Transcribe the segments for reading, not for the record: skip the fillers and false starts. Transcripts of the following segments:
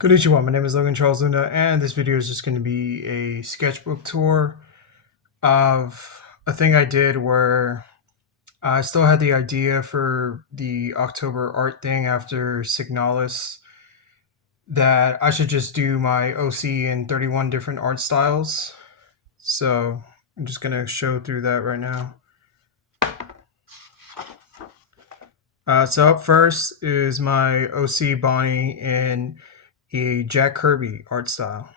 Konnichiwa, my name is logancharlesluna, and this video is just going to be a sketchbook tour of a thing I did where I still had the idea for the October art thing after Signalis that I should just do my OC in 31 different art styles. So I'm just going to show through that right now. So up first is my OC Bonnie in a Jack Kirby art style.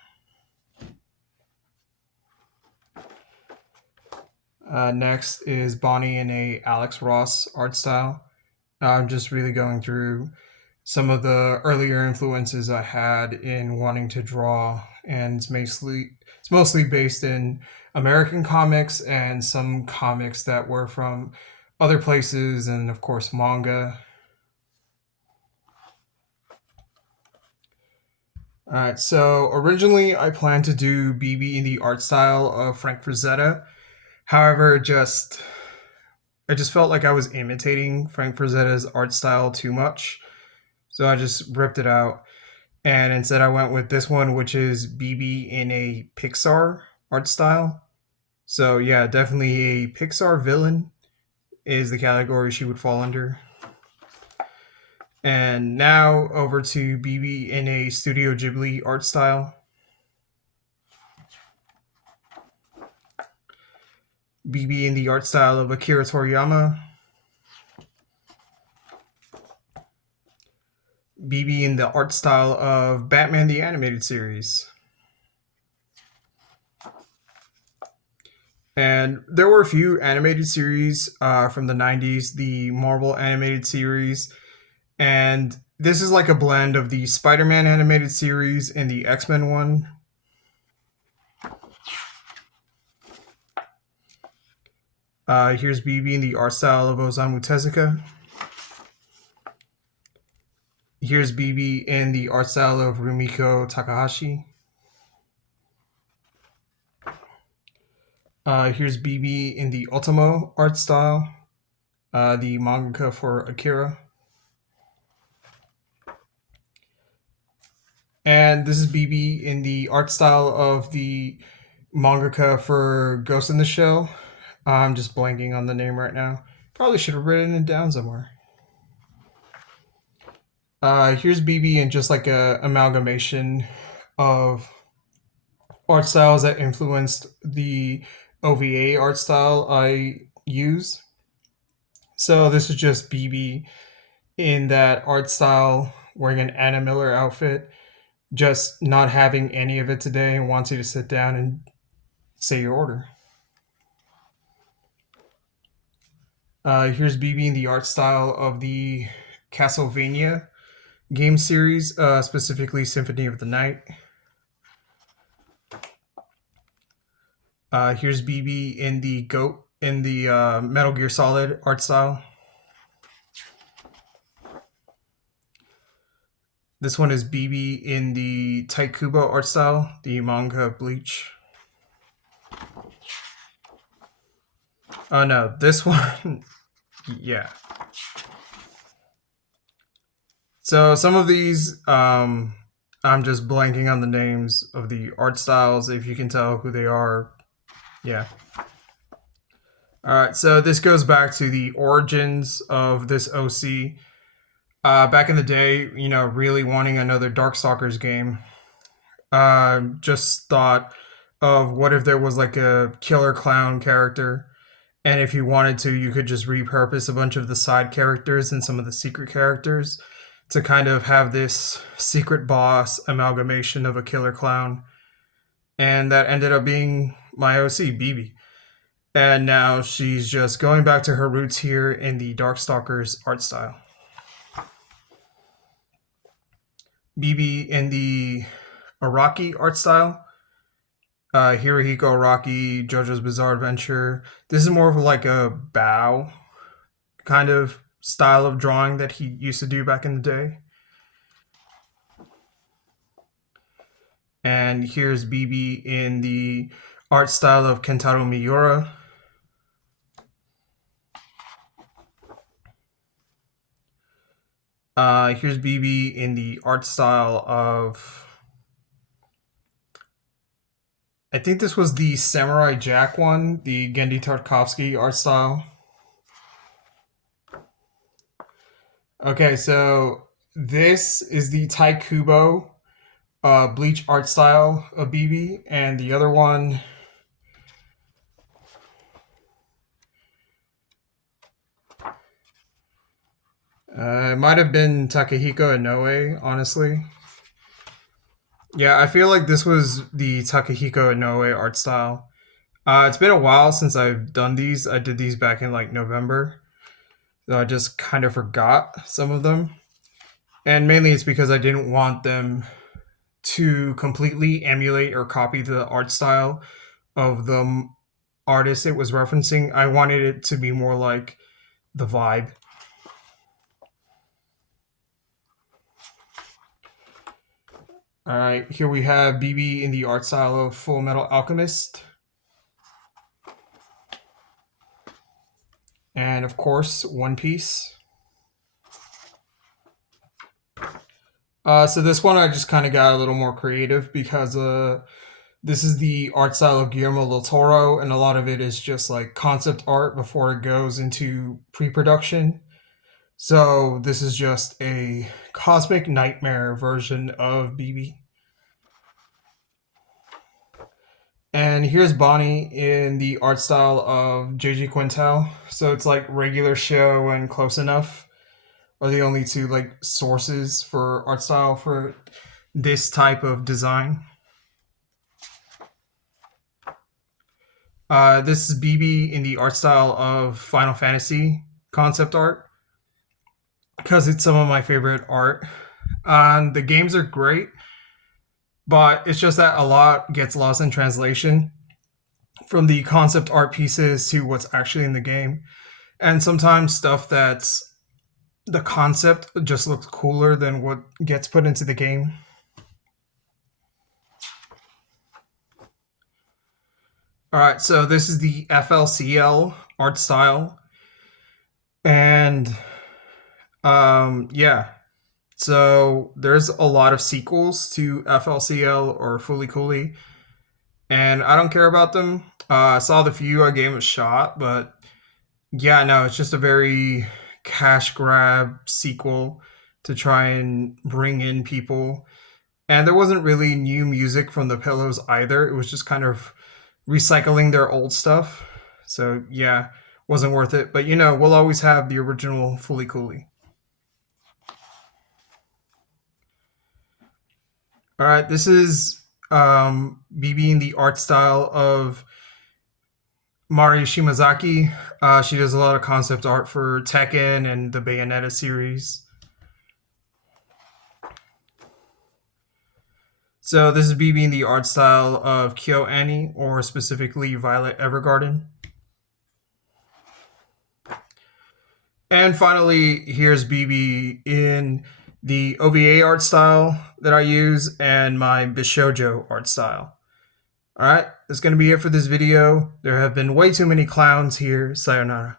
Next is Bonnie in a Alex Ross art style. I'm just really going through some of the earlier influences I had in wanting to draw, and it's mostly based in American comics and some comics that were from other places, and of course manga. Alright, so originally I planned to do BB in the art style of Frank Frazetta. However, I just felt like I was imitating Frank Frazetta's art style too much. So I just ripped it out. And instead I went with this one, which is BB in a Pixar art style. So yeah, definitely a Pixar villain is the category she would fall under. And now over to BB in a Studio Ghibli art style. BB in the art style of Akira Toriyama. BB in the art style of Batman the Animated Series. And there were a few animated series from the 90s, the Marvel animated series. And this is like a blend of the Spider Man animated series and the X Men one. Here's BB in the art style of Osamu Tezuka. Here's BB in the art style of Rumiko Takahashi. Here's BB in the Ultimo art style, the mangaka for Akira. And this is BB in the art style of the mangaka for Ghost in the Shell. I'm just blanking on the name right now. Probably should have written it down somewhere. Here's BB in just like a amalgamation of art styles that influenced the OVA art style I use. So this is just BB in that art style wearing an Anna Miller outfit, just not having any of it today and wants you to sit down and say your order. Here's BB in the art style of the Castlevania game series, specifically Symphony of the Night. Here's BB in the Metal Gear Solid art style. This one is BB in the Taikubo art style, the manga of Bleach. Oh no, this one, yeah. So some of these, I'm just blanking on the names of the art styles. If you can tell who they are, yeah. All right, so this goes back to the origins of this OC. Back in the day, really wanting another Darkstalkers game. Just thought of what if there was like a killer clown character, and if you wanted to, you could just repurpose a bunch of the side characters and some of the secret characters to kind of have this secret boss amalgamation of a killer clown. And that ended up being my OC, BB. And now she's just going back to her roots here in the Darkstalkers art style. BB in the Araki art style. Hirohiko Araki, JoJo's Bizarre Adventure. This is more of like a bow kind of style of drawing that he used to do back in the day. And here's BB in the art style of Kentaro Miura. Here's BB in the art style of, I think this was the Samurai Jack one, the Gendy Tarkovsky art style. Okay, so this is the Taikubo bleach art style of BB, and the other one, it might have been Takehiko Inoue, honestly. Yeah, I feel like this was the Takehiko Inoue art style. It's been a while since I've done these. I did these back in like November, so I just kind of forgot some of them. And mainly it's because I didn't want them to completely emulate or copy the art style of the artist it was referencing. I wanted it to be more like the vibe. All right, here we have BB in the art style of Full Metal Alchemist. And of course, One Piece. So this one I just kind of got a little more creative because this is the art style of Guillermo del Toro, and a lot of it is just like concept art before it goes into pre-production. So this is just a cosmic nightmare version of BB. And here's Bonnie in the art style of JG Quintel. So it's like regular show and close enough are the only two like sources for art style for this type of design. This is BB in the art style of Final Fantasy concept art because it's some of my favorite art. The games are great, but it's just that a lot gets lost in translation from the concept art pieces to what's actually in the game. And sometimes stuff that's the concept just looks cooler than what gets put into the game. All right, so this is the FLCL art style. And yeah, so there's a lot of sequels to FLCL or Fully Cooley, and I don't care about them. I saw the few, I gave them a shot, but yeah, no, it's just a very cash grab sequel to try and bring in people. And there wasn't really new music from the Pillows either. It was just kind of recycling their old stuff. So yeah, wasn't worth it. But we'll always have the original Fully Cooley. All right, this is BB in the art style of Mari Shimazaki. She does a lot of concept art for Tekken and the Bayonetta series. So this is BB in the art style of Kyo Annie, or specifically Violet Evergarden. And finally, here's BB in the OVA art style that I use and my Bishojo art style. Alright, that's going to be it for this video. There have been way too many clowns here. Sayonara.